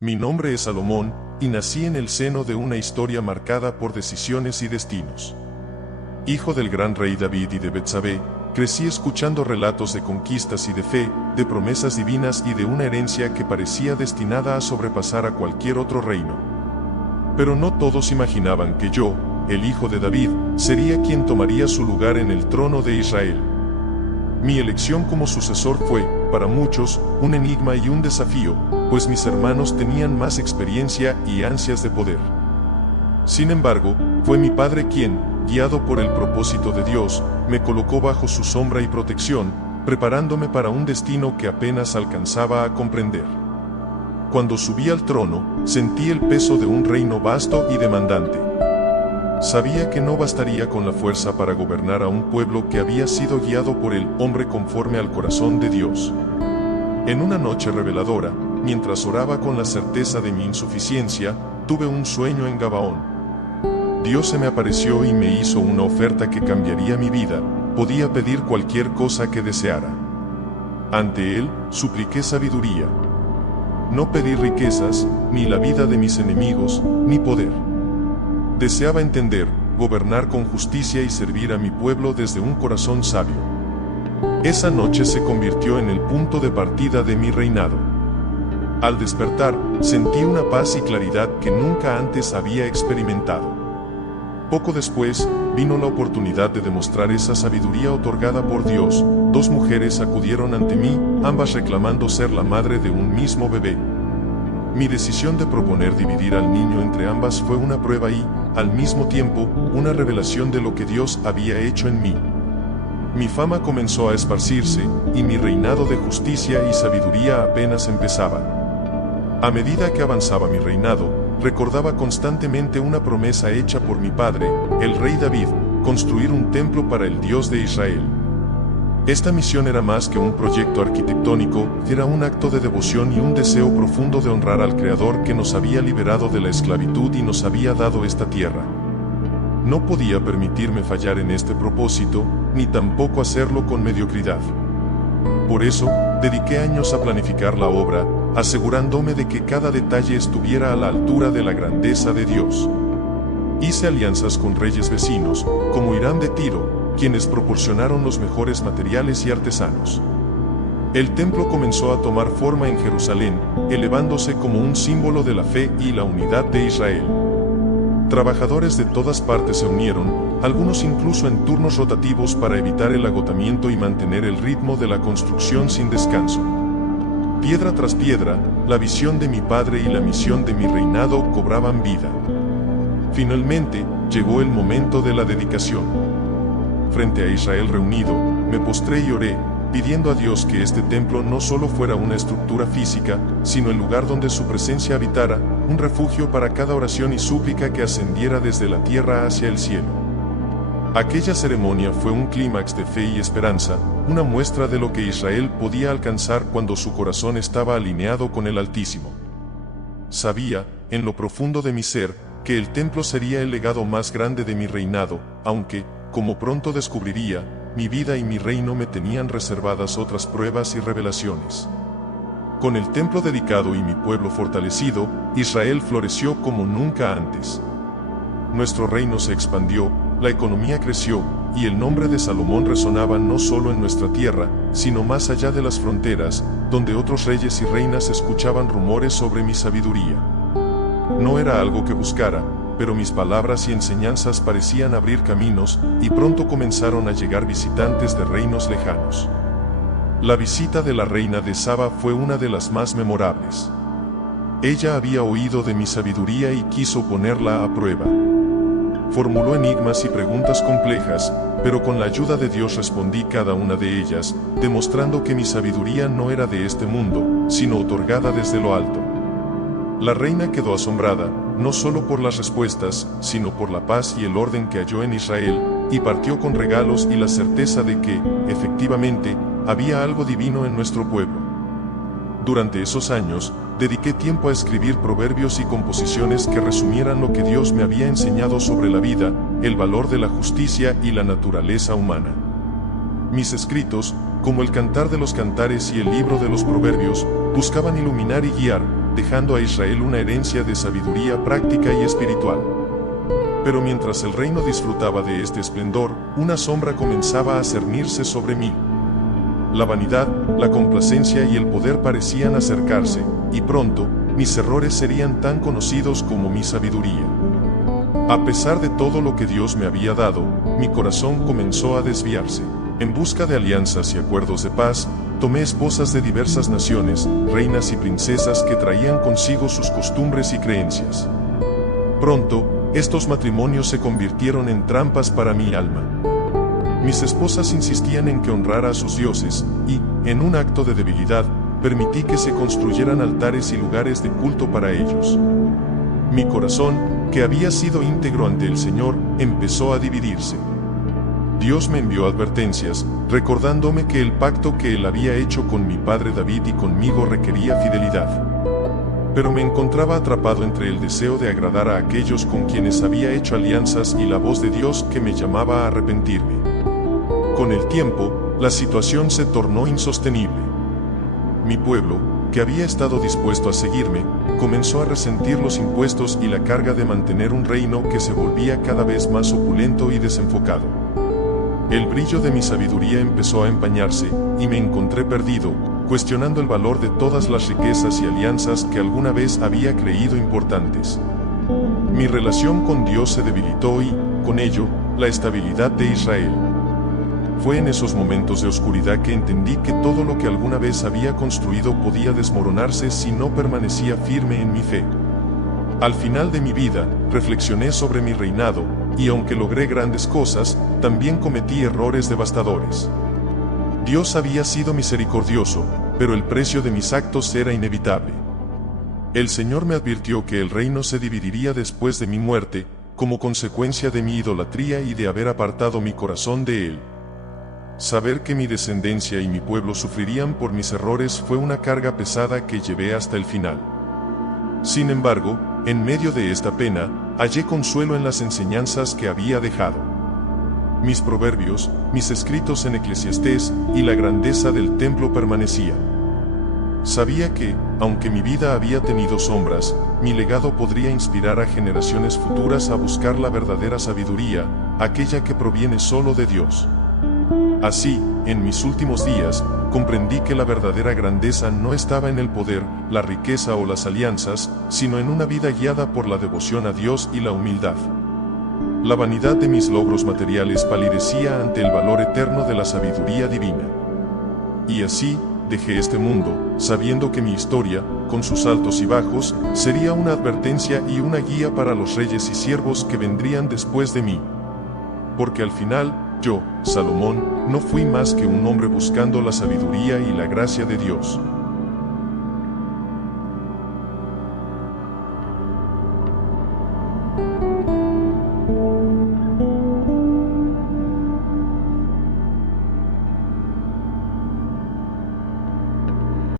Mi nombre es Salomón, y nací en el seno de una historia marcada por decisiones y destinos. Hijo del gran rey David y de Betsabé, crecí escuchando relatos de conquistas y de fe, de promesas divinas y de una herencia que parecía destinada a sobrepasar a cualquier otro reino. Pero no todos imaginaban que yo, el hijo de David, sería quien tomaría su lugar en el trono de Israel. Mi elección como sucesor fue, para muchos, un enigma y un desafío, pues mis hermanos tenían más experiencia y ansias de poder. Sin embargo, fue mi padre quien, guiado por el propósito de Dios, me colocó bajo su sombra y protección, preparándome para un destino que apenas alcanzaba a comprender. Cuando subí al trono, sentí el peso de un reino vasto y demandante. Sabía que no bastaría con la fuerza para gobernar a un pueblo que había sido guiado por el hombre conforme al corazón de Dios. En una noche reveladora, mientras oraba con la certeza de mi insuficiencia, tuve un sueño en Gabaón. Dios se me apareció y me hizo una oferta que cambiaría mi vida. Podía pedir cualquier cosa que deseara. Ante Él, supliqué sabiduría. No pedí riquezas, ni la vida de mis enemigos, ni poder. Deseaba entender, gobernar con justicia y servir a mi pueblo desde un corazón sabio. Esa noche se convirtió en el punto de partida de mi reinado. Al despertar, sentí una paz y claridad que nunca antes había experimentado. Poco después, vino la oportunidad de demostrar esa sabiduría otorgada por Dios. Dos mujeres acudieron ante mí, ambas reclamando ser la madre de un mismo bebé. Mi decisión de proponer dividir al niño entre ambas fue una prueba y, al mismo tiempo, una revelación de lo que Dios había hecho en mí. Mi fama comenzó a esparcirse, y mi reinado de justicia y sabiduría apenas empezaba. A medida que avanzaba mi reinado, recordaba constantemente una promesa hecha por mi padre, el rey David, construir un templo para el Dios de Israel. Esta misión era más que un proyecto arquitectónico, era un acto de devoción y un deseo profundo de honrar al Creador que nos había liberado de la esclavitud y nos había dado esta tierra. No podía permitirme fallar en este propósito, ni tampoco hacerlo con mediocridad. Por eso, dediqué años a planificar la obra, asegurándome de que cada detalle estuviera a la altura de la grandeza de Dios. Hice alianzas con reyes vecinos, como Hiram de Tiro, quienes proporcionaron los mejores materiales y artesanos. El templo comenzó a tomar forma en Jerusalén, elevándose como un símbolo de la fe y la unidad de Israel. Trabajadores de todas partes se unieron, algunos incluso en turnos rotativos para evitar el agotamiento y mantener el ritmo de la construcción sin descanso. Piedra tras piedra, la visión de mi padre y la misión de mi reinado cobraban vida. Finalmente, llegó el momento de la dedicación. Frente a Israel reunido, me postré y oré, pidiendo a Dios que este templo no solo fuera una estructura física, sino el lugar donde su presencia habitara, un refugio para cada oración y súplica que ascendiera desde la tierra hacia el cielo. Aquella ceremonia fue un clímax de fe y esperanza, una muestra de lo que Israel podía alcanzar cuando su corazón estaba alineado con el Altísimo. Sabía, en lo profundo de mi ser, que el templo sería el legado más grande de mi reinado, aunque, como pronto descubriría, mi vida y mi reino me tenían reservadas otras pruebas y revelaciones. Con el templo dedicado y mi pueblo fortalecido, Israel floreció como nunca antes. Nuestro reino se expandió, la economía creció, y el nombre de Salomón resonaba no solo en nuestra tierra, sino más allá de las fronteras, donde otros reyes y reinas escuchaban rumores sobre mi sabiduría. No era algo que buscara, pero mis palabras y enseñanzas parecían abrir caminos, y pronto comenzaron a llegar visitantes de reinos lejanos. La visita de la reina de Saba fue una de las más memorables. Ella había oído de mi sabiduría y quiso ponerla a prueba. Formuló enigmas y preguntas complejas, pero con la ayuda de Dios respondí cada una de ellas, demostrando que mi sabiduría no era de este mundo, sino otorgada desde lo alto. La reina quedó asombrada, no solo por las respuestas, sino por la paz y el orden que halló en Israel, y partió con regalos y la certeza de que, efectivamente, había algo divino en nuestro pueblo. Durante esos años, dediqué tiempo a escribir proverbios y composiciones que resumieran lo que Dios me había enseñado sobre la vida, el valor de la justicia y la naturaleza humana. Mis escritos, como el Cantar de los Cantares y el Libro de los Proverbios, buscaban iluminar y guiar, dejando a Israel una herencia de sabiduría práctica y espiritual. Pero mientras el reino disfrutaba de este esplendor, una sombra comenzaba a cernirse sobre mí. La vanidad, la complacencia y el poder parecían acercarse, y pronto, mis errores serían tan conocidos como mi sabiduría. A pesar de todo lo que Dios me había dado, mi corazón comenzó a desviarse. En busca de alianzas y acuerdos de paz, tomé esposas de diversas naciones, reinas y princesas que traían consigo sus costumbres y creencias. Pronto, estos matrimonios se convirtieron en trampas para mi alma. Mis esposas insistían en que honrara a sus dioses, y, en un acto de debilidad, permití que se construyeran altares y lugares de culto para ellos. Mi corazón, que había sido íntegro ante el Señor, empezó a dividirse. Dios me envió advertencias, recordándome que el pacto que Él había hecho con mi padre David y conmigo requería fidelidad. Pero me encontraba atrapado entre el deseo de agradar a aquellos con quienes había hecho alianzas y la voz de Dios que me llamaba a arrepentirme. Con el tiempo, la situación se tornó insostenible. Mi pueblo, que había estado dispuesto a seguirme, comenzó a resentir los impuestos y la carga de mantener un reino que se volvía cada vez más opulento y desenfocado. El brillo de mi sabiduría empezó a empañarse, y me encontré perdido, cuestionando el valor de todas las riquezas y alianzas que alguna vez había creído importantes. Mi relación con Dios se debilitó y, con ello, la estabilidad de Israel. Fue en esos momentos de oscuridad que entendí que todo lo que alguna vez había construido podía desmoronarse si no permanecía firme en mi fe. Al final de mi vida, reflexioné sobre mi reinado, y aunque logré grandes cosas, también cometí errores devastadores. Dios había sido misericordioso, pero el precio de mis actos era inevitable. El Señor me advirtió que el reino se dividiría después de mi muerte, como consecuencia de mi idolatría y de haber apartado mi corazón de Él. Saber que mi descendencia y mi pueblo sufrirían por mis errores fue una carga pesada que llevé hasta el final. Sin embargo, en medio de esta pena, hallé consuelo en las enseñanzas que había dejado. Mis proverbios, mis escritos en Eclesiastés y la grandeza del templo permanecían. Sabía que, aunque mi vida había tenido sombras, mi legado podría inspirar a generaciones futuras a buscar la verdadera sabiduría, aquella que proviene solo de Dios. Así, en mis últimos días, comprendí que la verdadera grandeza no estaba en el poder, la riqueza o las alianzas, sino en una vida guiada por la devoción a Dios y la humildad. La vanidad de mis logros materiales palidecía ante el valor eterno de la sabiduría divina. Y así, dejé este mundo, sabiendo que mi historia, con sus altos y bajos, sería una advertencia y una guía para los reyes y siervos que vendrían después de mí. Porque al final, yo, Salomón, no fui más que un hombre buscando la sabiduría y la gracia de Dios.